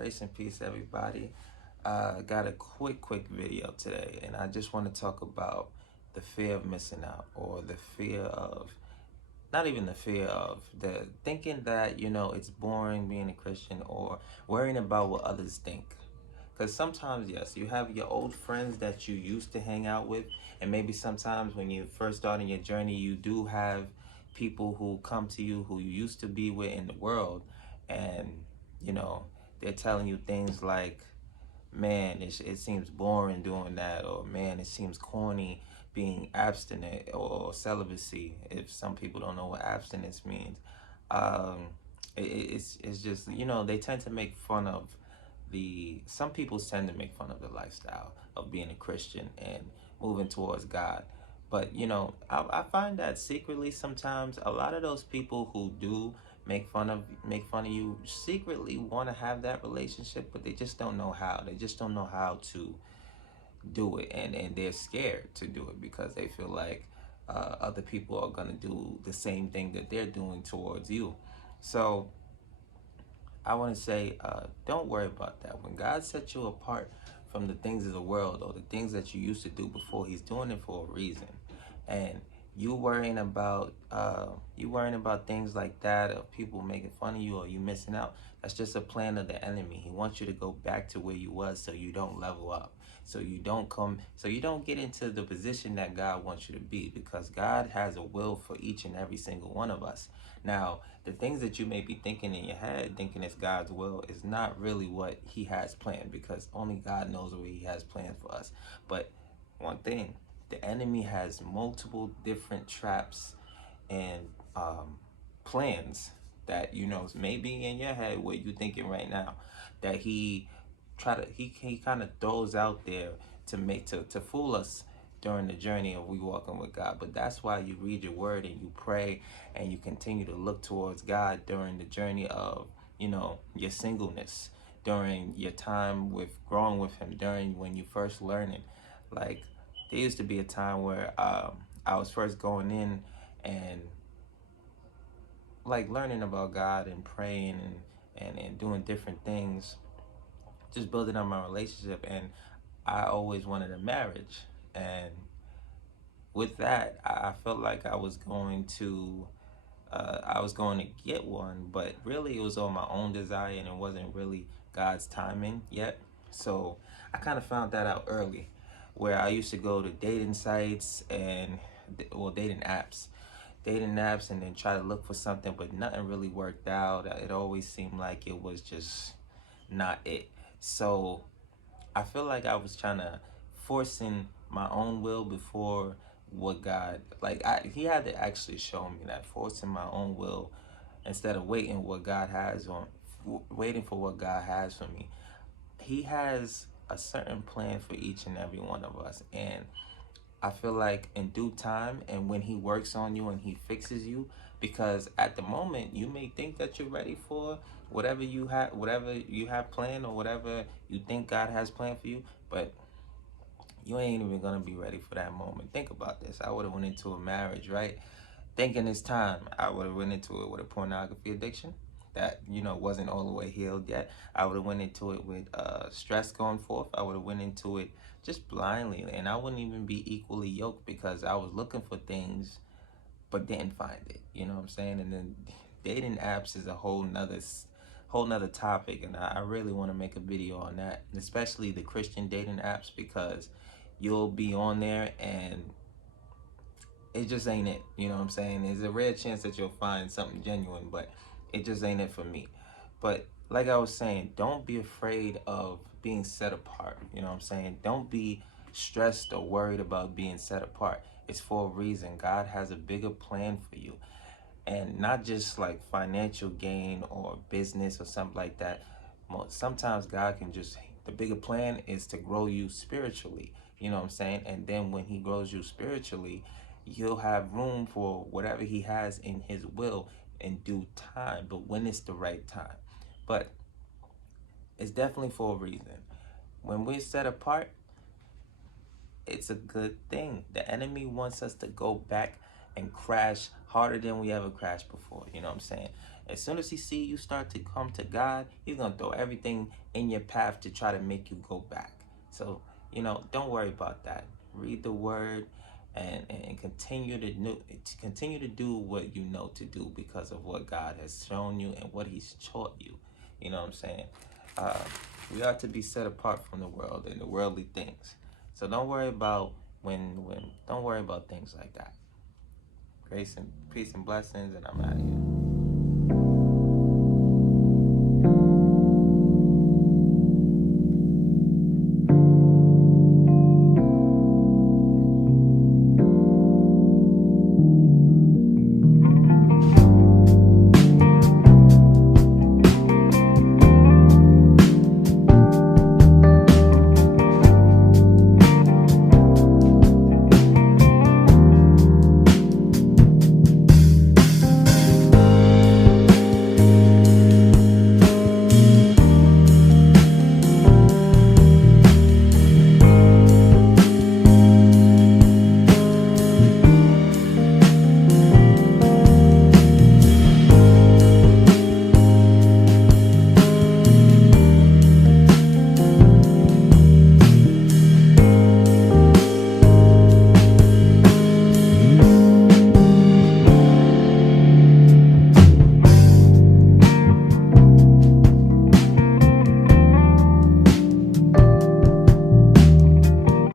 Grace and peace, everybody. Got a quick video today, and I just want to talk about the fear of missing out, or the fear of, not even the fear of, the thinking that, it's boring being a Christian, or worrying about what others think. Because sometimes, yes, you have your old friends that you used to hang out with, and maybe sometimes when you first start in your journey, you do have people who come to you who you used to be with in the world, and you know they're telling you things like, man, it seems boring doing that, or man, it seems corny being abstinent, or celibacy, if some people don't know what abstinence means. um it's just, they tend to make fun of some people tend to make fun of the lifestyle of being a Christian and moving towards God. But I find that secretly sometimes a lot of those people who do make fun of you secretly want to have that relationship, but they just don't know how. They just don't know how to do it, and they're scared to do it because they feel like other people are gonna do the same thing that they're doing towards you. So I want to say, don't worry about that. When God sets you apart from the things of the world, or the things that you used to do before, He's doing it for a reason. And you worrying about things like that, of people making fun of you or you missing out. That's just a plan of the enemy. He wants you to go back to where you was, so you don't level up, so you don't get into the position that God wants you to be, because God has a will for each and every single one of us. Now, the things that you may be thinking in your head, thinking it's God's will, is not really what He has planned, because only God knows what He has planned for us. But one thing, the enemy has multiple different traps and plans that may be in your head, what you're thinking right now, that he kind of throws out there to fool us during the journey of we walking with God. But that's why you read your word and you pray and you continue to look towards God during the journey of your singleness, during your time with growing with Him, during when you first learning. Like, there used to be a time where I was first going in and like learning about God and praying and doing different things, just building up my relationship. And I always wanted a marriage. And with that, I felt like I was going to get one, but really it was on my own desire, and it wasn't really God's timing yet. So I kind of found that out early, where I used to go to dating sites and, well, dating apps, and then try to look for something, but nothing really worked out. It always seemed like it was just not it. So I feel like I was trying to forcing my own will before what God, like, He had to actually show me that forcing my own will instead of waiting for what God has for me. He has a certain plan for each and every one of us, and I feel like in due time, and when He works on you and He fixes you, because at the moment you may think that you're ready for whatever you have planned, or whatever you think God has planned for you, but you ain't even gonna be ready for that moment. Think about this. I would have went into a marriage, right? Thinking it's time. I would have went into it with a pornography addiction that wasn't all the way healed yet. I would have went into it with stress going forth. I would have went into it just blindly, and I wouldn't even be equally yoked, because I was looking for things but didn't find it. You know what I'm saying? And then dating apps is a whole nother topic, and I really want to make a video on that, especially the Christian dating apps, because you'll be on there and it just ain't it. You know what I'm saying? There's a rare chance that you'll find something genuine, but it just ain't it for me. But like I was saying, don't be afraid of being set apart. You know what I'm saying? Don't be stressed or worried about being set apart. It's for a reason. God has a bigger plan for you. And not just like financial gain or business or something like that. Sometimes God can just, the bigger plan is to grow you spiritually. You know what I'm saying? And then when He grows you spiritually, you'll have room for whatever He has in His will in due time, but when it's the right time. But it's definitely for a reason. When we're set apart, it's a good thing. The enemy wants us to go back and crash harder than we ever crashed before. You know what I'm saying? As soon as he see you start to come to God, he's going to throw everything in your path to try to make you go back. So, don't worry about that. Read the word and continue to do what you know to do because of what God has shown you and what he's taught you. You know what I'm saying? Uh, we are to be set apart from the world and the worldly things. So don't worry about don't worry about things like that. Grace and peace and blessings, and I'm out of here.